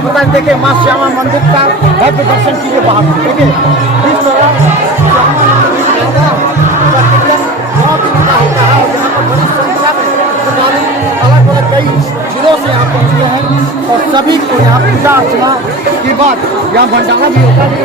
आपको बता दें माँ श्यामा मंदिर का भव्य दर्शन कीजिए बाहर से। देखिए इस तरह बहुत ही बड़ा होता है और यहाँ पर बड़ी संख्या में श्रद्धालु अलग अलग कई जिलों से यहाँ पहुँचते हैं और सभी को यहाँ पूजा अर्चना के बाद यहाँ भंडारा भी होता है।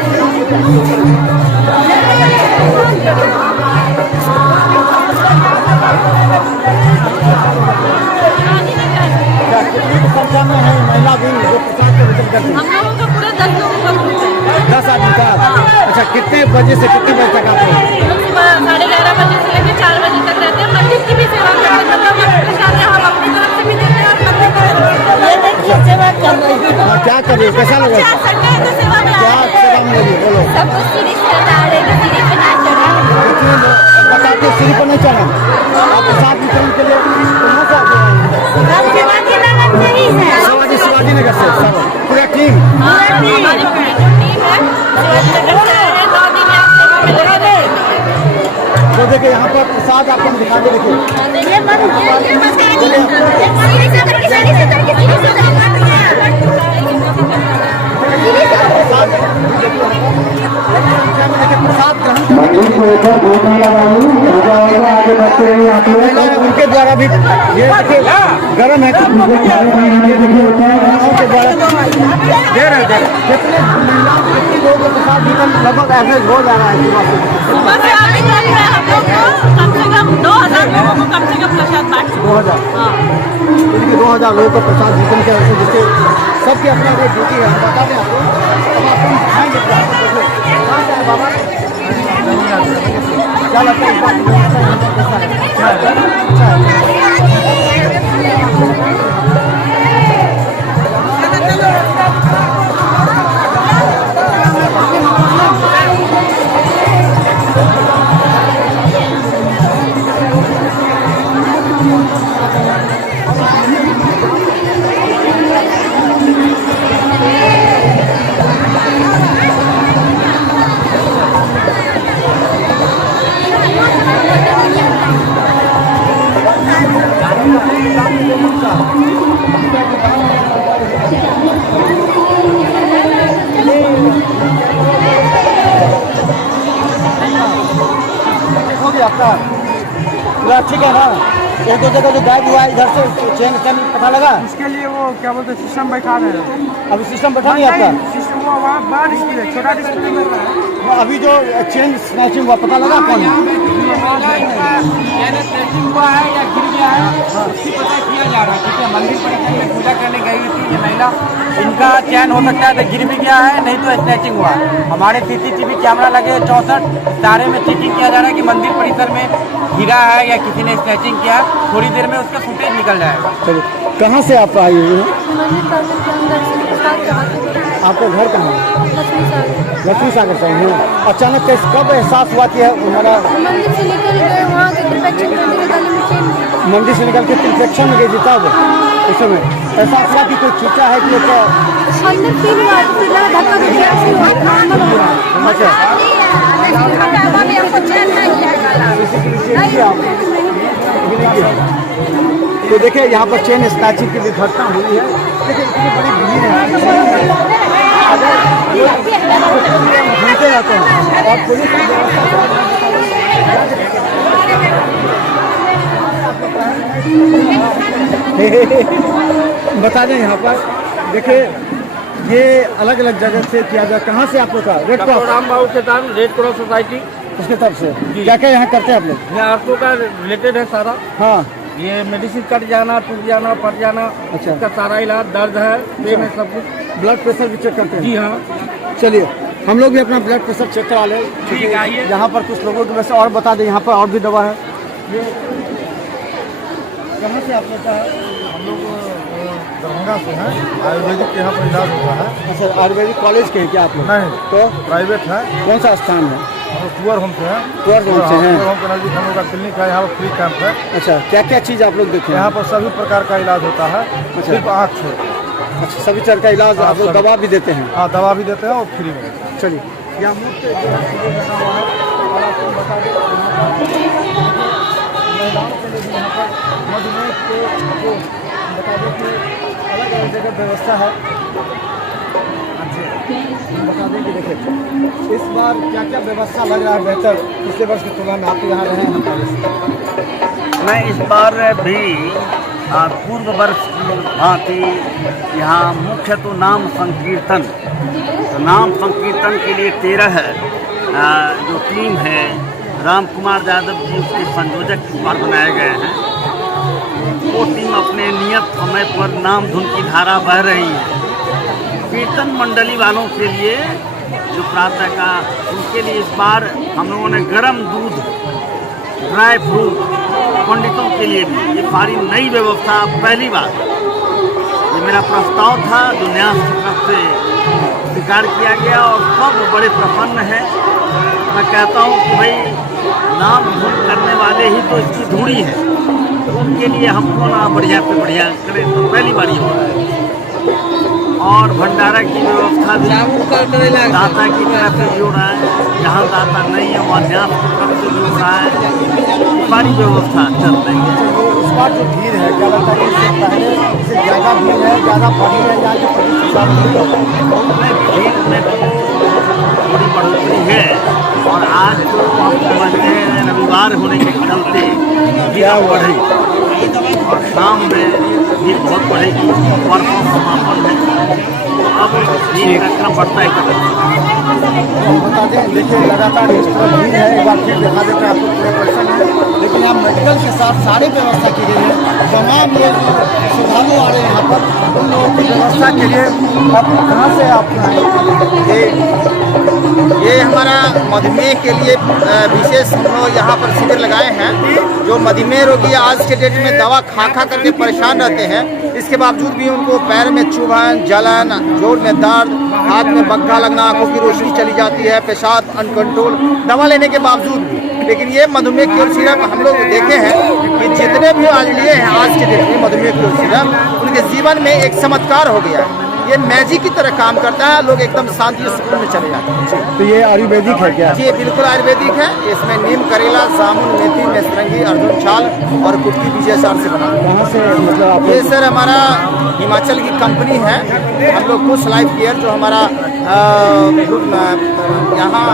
कितनी संख्या में है महिला भी जो प्रसाद का वितरण करती है? हम लोगों का पूरा 10 लोगों का ग्रुप है। 10 आदमी का? अच्छा, कितने बजे से कितने बजे तक आते हैं? हम सुबह 11:30 बजे से लेकर 4 बजे तक रहते हैं। मंदिर की भी सेवा करते हैं, प्रसाद हम अपनी तरफ से भी देते हैं और मंदिर की सेवा कर रही है। क्या कर रही है, कैसा लग रहा है? तो सेवा में क्या सेवा में लगी बोलो? सब कुछ सीढ़ी से हटा रहे हैं, सीढ़ी पे ना चढ़ा। बताते सीढ़ी पर नहीं चढ़ा आप प्रसाद वितरण के लिए कहाँ से आते हैं? शिवाजी नगर से सब पूरा टीम? हमारी पूरी जो टीम है शिवाजी नगर से आए हैं। 2 दिन यहाँ सेवा में लगा रहे हैं। तो देखिए यहाँ पर प्रसाद आपको दिखा दे। प्रसाद ग्रहण उनके द्वारा भी ये गर्म है के द्वारा दे रहे थे। कितने लोगों को प्रसाद वितरण लगभग एवरेज हो जा रहा है? सुबह से अभी तक में हम लोग को कम से कम 2000 लोगों को कम से कम प्रसाद बांट चुके हैं। 2000? हाँ, 2000 लोगों को प्रसाद वितरण किया है, जिससे सबकी अपना अपनी ड्यूटी है। हम बता दें आपको, अब आपको दिखाएंगे कहाँ से है बाबा, क्या लगता है इस बात आपका पूरा ठीक है ना? एक दो जगह जो गायब हुआ है इधर से चेन का पता लगा? इसके लिए वो क्या बोलते हैं सिस्टम बैठा रहे हैं। अभी सिस्टम बैठा नहीं आपका? सिस्टम वो वहाँ बड़ा डिस्प्ले, छोटा डिस्प्ले में रहा है। अभी जो चेन स्नैचिंग हुआ पता लगा कौन? स्नैचिंग हुआ है या गिर गया है इसकी पता किया जा रहा है। ठीक है, मंदिर परिसर में पूजा करने गई थी ये महिला, इनका चैन हो सकता है तो गिर भी गया है, नहीं तो स्नैचिंग हुआ है। हमारे CCTV कैमरा लगे 64 सारे में चेकिंग किया जा रहा है कि मंदिर परिसर में गिरा है या किसी ने स्नैचिंग किया। थोड़ी देर में उसका फुटेज निकल जाएगा। कहाँ से आप आए हुए हैं? आपका घर कहाँ है? लक्ष्मी सागर से हैं। अचानक कब एहसास हुआ कि हमारा मंदिर से निकल गए, वहाँ के त्रिपेक्षण मंदिर गली में चेन मंदिर से निकल के त्रिपेक्षण में गई थी तब उस समय एहसास हुआ कि कोई खींचा है कि क्या? अंदर फील हुआ तो फिर लगा धक्का तो क्या से हुआ नॉर्मल हुआ। अच्छा, तो देखिए यहाँ पर चेन स्नैचिंग की भी घटना हुई है। देखिए इतनी बड़ी भीड़ है, घूमते रहते हैं और पुलिस की व्यवस्था बता दें यहाँ पर देखिए ये अलग अलग जगह से किया जाए। कहाँ से आप लोग का? रेड क्रॉस राम बाबू के दान रेड क्रॉस सोसाइटी उसके तरफ से क्या क्या यहाँ करते हैं आप लोग? ये आंखों का रिलेटेड है सारा। हाँ, ये मेडिसिन कट जाना, टूट जाना, फट जाना, अच्छा। इसका सारा इलाज, दर्द है, पेन है, सब कुछ। ब्लड प्रेशर भी चेक करते हैं? जी हाँ। चलिए हम लोग भी अपना ब्लड प्रेशर चेक करा लें। ठीक है, आइए। यहाँ पर कुछ लोगों की वैसे और बता दें, यहाँ पर और भी दवा है। ये कहाँ से आप लोग का? हम लोग दरभंगा से हैं, आयुर्वेदिक के यहाँ पर इलाज होता है। अच्छा, आयुर्वेदिक कॉलेज के हैं क्या आप लोग? नहीं, तो प्राइवेट है। कौन सा स्थान है? हम लोग कुंवर होम से हैं। कुंवर होम से हैं। कुंवर होम के नजदीक हम लोग का क्लिनिक है, यहाँ पर फ्री कैंप है। अच्छा, क्या क्या चीज़ आप लोग देखें? यहाँ पर सभी प्रकार का इलाज होता है, सिर्फ आँख से। अच्छा, सभी तरह का इलाज आप लोग दवा भी देते हैं? हाँ, दवा भी देते हैं और फ्री में देते हैं। चलिए यहाँ मुफ्त जो है शिविर लगा हुआ है और आपको बता दें महिलाओं के लिए भी यहाँ पर मधुमेह के जो बता दें कि अलग अलग जगह व्यवस्था है। दें कि देखिए इस बार क्या क्या व्यवस्था लग रहा है बेहतर पिछले वर्ष की तुलना में? आप तो यहाँ रहे हैं पहले से। मैं इस बार भी पूर्व वर्ष की भांति यहाँ मुख्य तो नाम संकीर्तन, तो नाम संकीर्तन के लिए 13 जो टीम है राम कुमार यादव जी उसके संयोजक इस बार बनाए गए हैं। वो टीम अपने नियत समय पर नाम धुन की धारा बह रही है। कीर्तन मंडली वालों के लिए जो प्रातः का, उनके लिए इस बार हम लोगों ने गर्म दूध, ड्राई फ्रूट, पंडितों के लिए भी ये सारी नई व्यवस्था पहली बार, ये मेरा प्रस्ताव था जो न्यास की तरफ से स्वीकार किया गया और सब बड़े प्रसन्न हैं। मैं कहता हूँ कि भाई नाम धुन करने वाले ही तो इसकी धुरी है, तो उनके लिए हमको ना बढ़िया से बढ़िया करें, तो पहली बार ही हो रहा है। और भंडारा की व्यवस्था भी दाता की तरफ से भी हो रहा है, जहाँ दाता नहीं है वहाँ न्यास की तरफ से भी हो रहा है, सारी व्यवस्था चल रही है। इस बार जो भीड़ है क्या लगता है कि इससे पहले से ज़्यादा भीड़ है, ज़्यादा बढ़ी है या जो भीड़ में तो थोड़ी बढ़ोतरी है और आज तो हम समझते हैं रविवार होने के चलते भीड़ बढ़ी और शाम में भीड़ बहुत बढ़ेगी। परसों समापन है तो अब भीड़ का क्रम बढ़ता है। बता दें देखिए लगातार इस तरह भीड़ है, एक बार फिर दिखा देते हैं आपको पूरे पर्सन है, लेकिन यहाँ मेडिकल के साथ सारी व्यवस्था की गई है। तमाम लोग श्रद्धालु आ रहे हैं यहाँ पर, उन लोगों की व्यवस्था के लिए आप कहाँ से आप ये हमारा मधुमेह के लिए विशेष हम लोग यहाँ पर शिविर लगाए हैं। जो मधुमेह रोगी आज के डेट में दवा खा करके परेशान रहते हैं, इसके बावजूद भी उनको पैर में चुभन, जलन, जोड़ में दर्द, हाथ में बग्घा लगना, आंखों की रोशनी चली जाती है, पेशाब अनकंट्रोल, दवा लेने के बावजूद भी। लेकिन ये मधुमेह क्योर सिरप हम लोग देखे हैं कि जितने भी आज लिए हैं आज के डेट में मधुमेह क्योर सिरप, उनके जीवन में एक चमत्कार हो गया है। ये मैजिक की तरह काम करता है, लोग एकदम शांति सुकून में चले जाते हैं। तो ये आयुर्वेदिक है क्या? जी बिल्कुल आयुर्वेदिक है। इसमें नीम, करेला, जामुन, मेथी, मेसरंगी, अर्जुन छाल और कुटकी बीजे सार से बना। कहाँ से मतलब आप? ये सर हमारा हिमाचल की कंपनी है, हम लोग कुछ लाइफ केयर जो हमारा यहाँ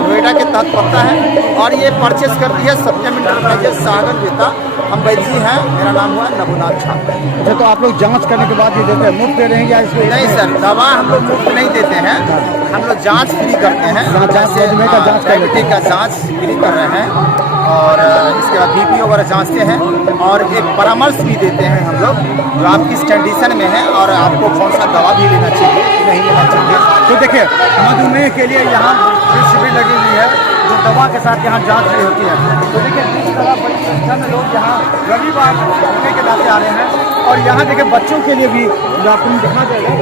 नोएडा के तहत पड़ता है और ये परचेस करती है सत्यम इंटरप्राइजेस सागर बेता। हम वैसी हैं, मेरा नाम हुआ नबुनाथ छा। अच्छा, तो आप लोग जांच करने के बाद ये देते हैं, मुफ्त दे रहे हैं या इसको? नहीं सर, दवा हम लोग मुफ्त नहीं देते हैं, हम लोग जांच फ्री करते हैं। मधुमेह का जांच डायबिटीज का जांच फ्री कर रहे हैं और इसके बाद बीपी वगैरह जांचते हैं और एक परामर्श भी देते हैं हम लोग जो आप किस कंडीशन में है और आपको कौन सा दवा भी लेना चाहिए नहीं लेना चाहिए। तो देखिए मधुमेह के लिए यहाँ शिविर लगी हुई है जो दवा के साथ यहाँ जांच भी होती है। तो देखिए जिस तरह बड़ी संख्या में लोग यहाँ रविवार होने के नाते आ रहे हैं और यहाँ देखिए बच्चों के लिए भी जो आपको दिखा जाएगा।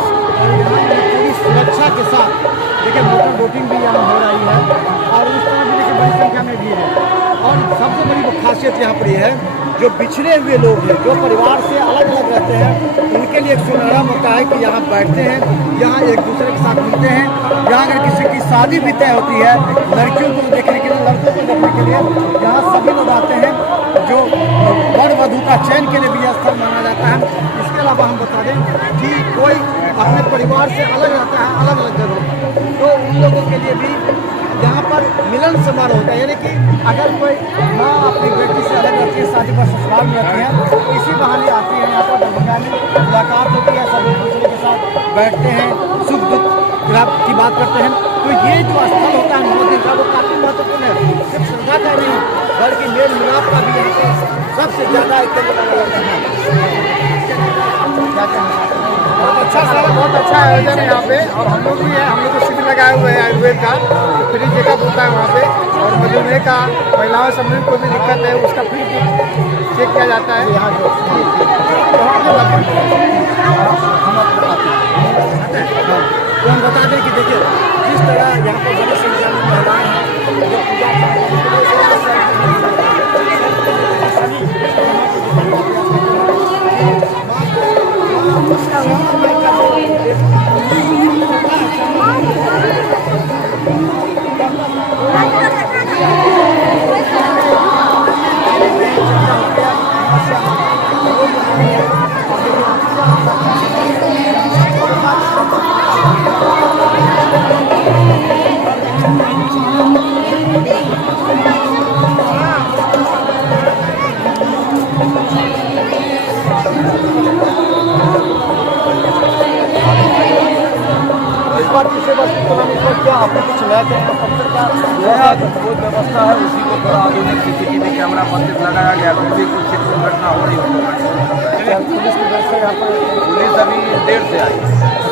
पूरी सुरक्षा के साथ देखिए मोटर बोटिंग भी यहाँ हो रही है और उस तरह भी देखिए बड़ी संख्या में भी है। और सबसे बड़ी वो खासियत यहाँ पर ये है जो पिछड़े हुए लोग हैं, जो परिवार से अलग अलग रहते हैं, उनके लिए एक सुनहरा मौका है कि यहाँ बैठते हैं, यहाँ एक दूसरे के साथ मिलते हैं। यहाँ अगर किसी की शादी भी तय होती है, लड़कियों को देखने के लिए, लड़कों को देखने के लिए यहाँ सभी लोग आते हैं। जो वर वधू का चयन के लिए भी यह स्थल माना जाता है। इसके अलावा हम बता दें कि कोई अपने परिवार से अलग रहता है, अलग अलग जगह, तो उन लोगों के लिए भी यहाँ पर मिलन समारोह होता है। यानी कि अगर कोई माँ अपनी बेटी से अलग रहती है, शादी पर ससुराल में रहती है, तो इसी बहाने आती है यहाँ पर दरभंगा में, मुलाकात होती है, सभी दूसरे के साथ बैठते हैं, सुख दुख की बात करते हैं। तो ये जो स्थल होता है 9 दिन का, वो काफ़ी महत्वपूर्ण है। सिर्फ श्रद्धा का नहीं बल्कि मेल मिलाप का भी यहाँ पर सबसे ज़्यादा एक बहुत अच्छा सर, बहुत अच्छा आयोजन है यहाँ पे और हम लोग भी हैं, हम लोग को शिविर लगाए हुए हैं आयुर्वेद का, फ्री चेकअप होता है वहाँ पे और मधुमेह का महिलाओं सब में कोई भी दिक्कत है उसका फ्री चेक किया जाता है। यहाँ तो हम बता दें कि देखिए जिस तरह यहाँ पर बड़ी संख्या में महिलाएं हैं जो पूजा इस बार की सेवा टूर्नामेंट पर क्या आपने कुछ नया नया जो व्यवस्था है उसी को थोड़ा आधुनिक सीसीटीवी कैमरा मंदिर लगाया गया, फिर भी कुछ दुर्घटना हो रही है। पुलिस की तरफ से यहाँ पर पुलिस अभी देर से आई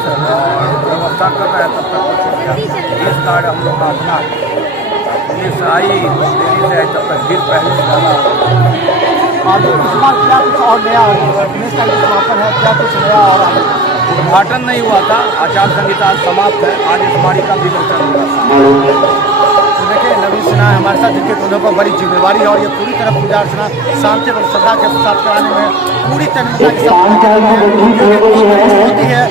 और व्यवस्था कर रहा है, तब तक कुछ किया। इस कार्ड हम लोग का अपना है। पुलिस आई देरी से आई, तब तक भीड़ पहले से ज़्यादा। आज इस बार क्या कुछ और नया दिनेश का जो समापन है, क्या कुछ नया और उद्घाटन नहीं हुआ था, आचार संहिता आज समाप्त है, आज इस बारी का विमोचन हुआ। देखिए नवीन सिन्हा हमारे साथ, जिनके दोनों को बड़ी जिम्मेवारी है और ये पूरी तरह पूजा अर्चना शांति और श्रद्धा के साथ कराने में पूरी तरीके के साथ होती है।